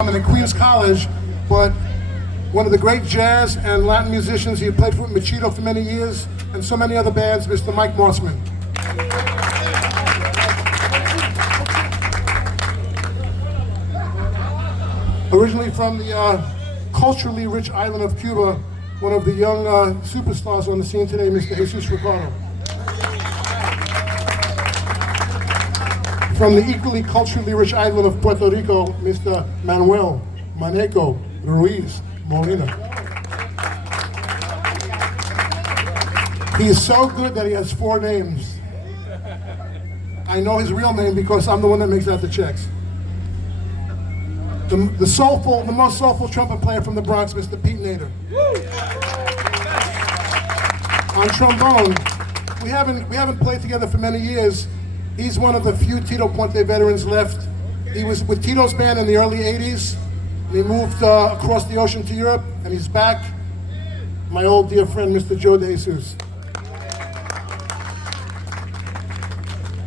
at Queens College, but one of the great jazz and Latin musicians. He had played with Machito for many years and so many other bands, Mr. Mike Mossman. Originally from the culturally rich island of Cuba, one of the young superstars on the scene today, Mr. Jesus Ricardo. From the equally culturally rich island of Puerto Rico, Mr. Manuel Maneco Ruiz Molina. He is so good that he has 4 names. I know his real name because I'm the one that makes out the checks. The most soulful trumpet player from the Bronx, Mr. Pete Nader. On trombone, we haven't played together for many years. He's one of the few Tito Puente veterans left. He was with Tito's band in the early 80s. He moved across the ocean to Europe, and he's back. My old dear friend, Mr. Joe De Jesus.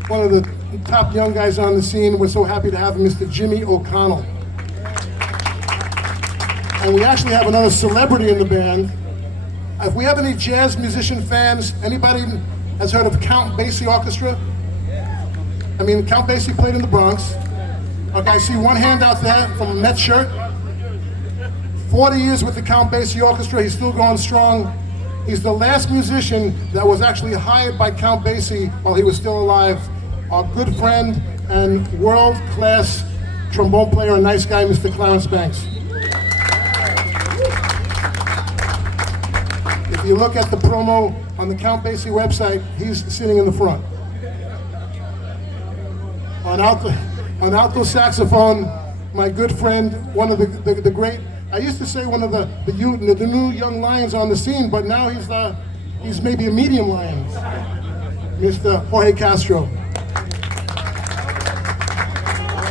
One of the top young guys on the scene. We're so happy to have him, Mr. Jimmy O'Connell. And we actually have another celebrity in the band. If we have any jazz musician fans, anybody has heard of Count Basie Orchestra? I mean, Count Basie played in the Bronx. Okay, I see one hand out there from a Met shirt. 40 years with the Count Basie Orchestra, he's still going strong. He's the last musician that was actually hired by Count Basie while he was still alive. Our good friend and world-class trombone player and nice guy, Mr. Clarence Banks. If you look at the promo on the Count Basie website, he's sitting in the front. On alto saxophone, my good friend, one of the great, I used to say one of the new young lions on the scene, but now he's maybe a medium lion, Mr. Jorge Castro.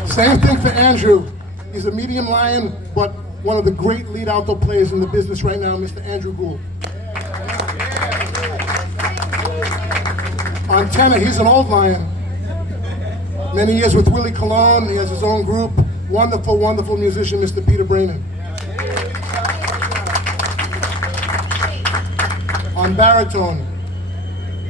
Same thing for Andrew. He's a medium lion, but one of the great lead alto players in the business right now, Mr. Andrew Gould. On tenor, he's an old lion. Many years with Willie Colon, he has his own group. Wonderful, wonderful musician, Mr. Peter Brainin. On baritone,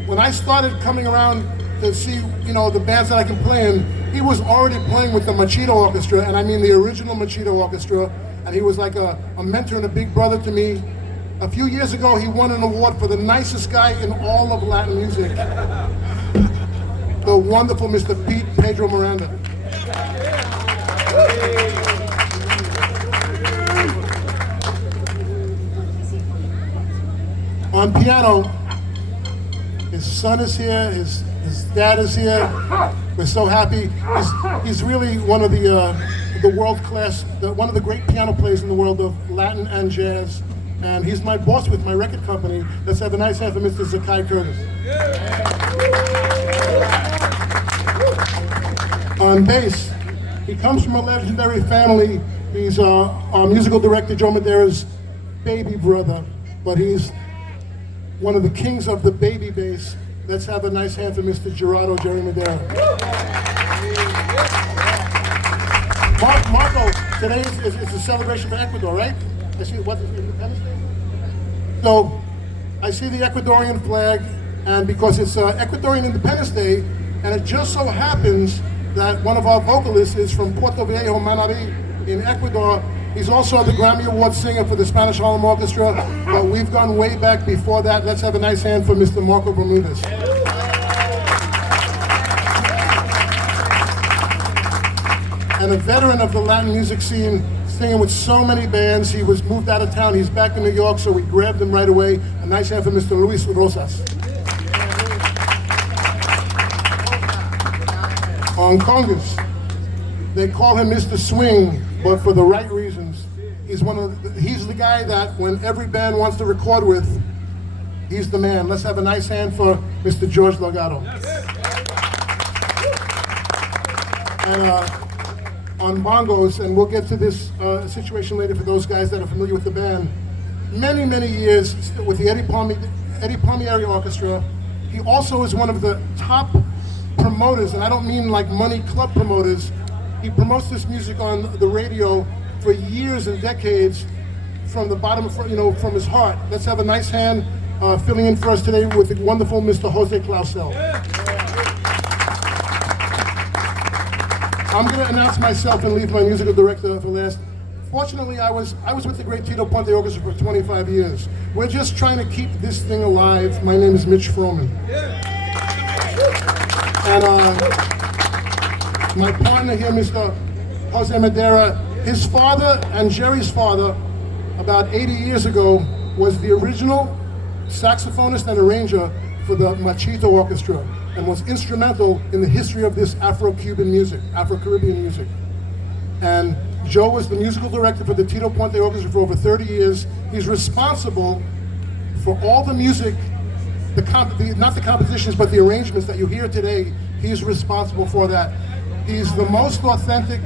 when I started coming around to see, the bands that I can play in, he was already playing with the Machito Orchestra, and I mean the original Machito Orchestra, and he was like a mentor and a big brother to me. A few years ago, he won an award for the nicest guy in all of Latin music. The wonderful Mr. Pete Pedro Miranda. On piano, his son is here, his dad is here. We're so happy. He's really one of the world-class, one of the great piano players in the world of Latin and jazz. And he's my boss with my record company. Let's have a nice hand for Mr. Zakai Curtis. On bass, he comes from a legendary family. He's our musical director, Joe Madeira's baby brother, but he's one of the kings of the baby bass. Let's have a nice hand for Mr. Jerry Madeira. Marco, today is a celebration for Ecuador, right? I see, what is Independence Day? So, I see the Ecuadorian flag, and because it's Ecuadorian Independence Day, and it just so happens that one of our vocalists is from Puerto Viejo, Manabí, in Ecuador. He's also the Grammy Award singer for the Spanish Harlem Orchestra, but we've gone way back before that. Let's have a nice hand for Mr. Marco Bermudez. And a veteran of the Latin music scene, singing with so many bands. He was moved out of town. He's back in New York, so we grabbed him right away. A nice hand for Mr. Luis Rosas. On congas, they call him Mr. Swing, but for the right reasons. He's the guy that when every band wants to record with, he's the man. Let's have a nice hand for Mr. George Delgado. And on bongos, and we'll get to this situation later for those guys that are familiar with the band. Many, many years with the Eddie Palmieri Orchestra. He also is one of the top promoters, and I don't mean like money club promoters. He promotes this music on the radio for years and decades from the bottom of, from his heart. Let's have a nice hand filling in for us today with the wonderful Mr. Jose Clausel. I'm going to announce myself and leave my musical director for last. Fortunately, I was with the great Tito Puente Orchestra for 25 years. We're just trying to keep this thing alive. My name is Mitch Froman. And my partner here, Mr. Jose Madera, his father and Jerry's father, about 80 years ago, was the original saxophonist and arranger for the Machito Orchestra and was instrumental in the history of this Afro-Cuban music, Afro-Caribbean music. And Joe was the musical director for the Tito Puente Orchestra for over 30 years. He's responsible for all the music, not the compositions, but the arrangements that you hear today. He's responsible for that. He's the most authentic,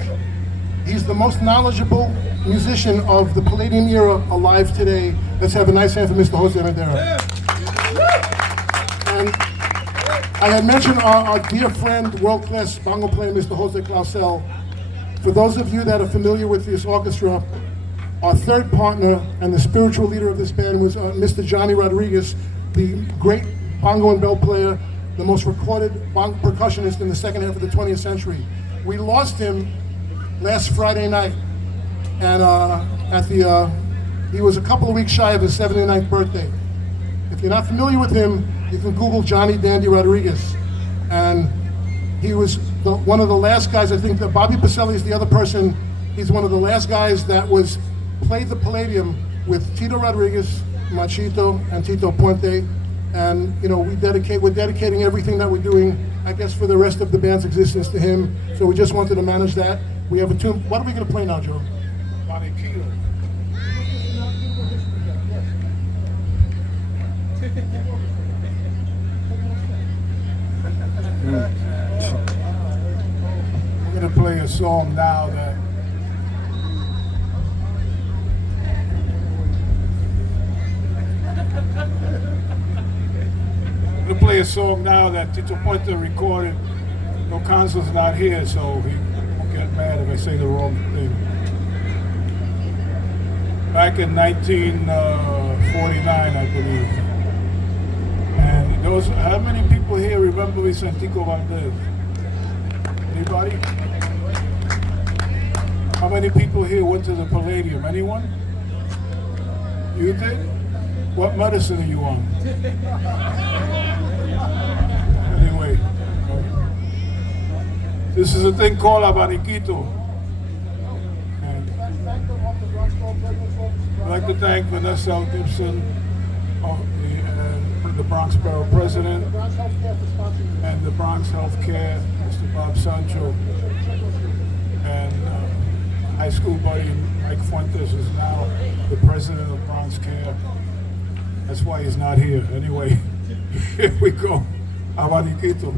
he's the most knowledgeable musician of the Palladium era alive today. Let's have a nice hand for Mr. Jose Madera. And I had mentioned our dear friend, world-class bongo player, Mr. Jose Clausel. For those of you that are familiar with this orchestra, our third partner and the spiritual leader of this band was Mr. Johnny Rodriguez, the great bongo and bell player, the most recorded percussionist in the second half of the 20th century. We lost him last Friday night, and he was a couple of weeks shy of his 79th birthday. If you're not familiar with him, you can Google Johnny Dandy Rodriguez. And he was one of the last guys, I think that Bobby Pacelli is the other person, he's one of the last guys that played the Palladium with Tito Rodriguez, Machito, and Tito Puente. And we're dedicating everything that we're doing, I guess, for the rest of the band's existence to him. So we just wanted to manage that. We have a tune. What are we going to play now, Joe? We're going to play a song now that Tito Puente recorded. No Consul's not here, so he won't get mad if I say the wrong thing. Back in 1949, I believe. And how many people here remember Vicentico Valdez? Anybody? How many people here went to the Palladium? Anyone? You did? What medicine are you on? Anyway, this is a thing called abaniquito. And I'd like to thank Vanessa L. Gibson, the Bronx Borough President, and the Bronx Healthcare, Mr. Bob Sancho, and high school buddy Mike Fuentes is now the president of Bronx Care. That's why he's not here. Anyway, here we go. Abaniquito.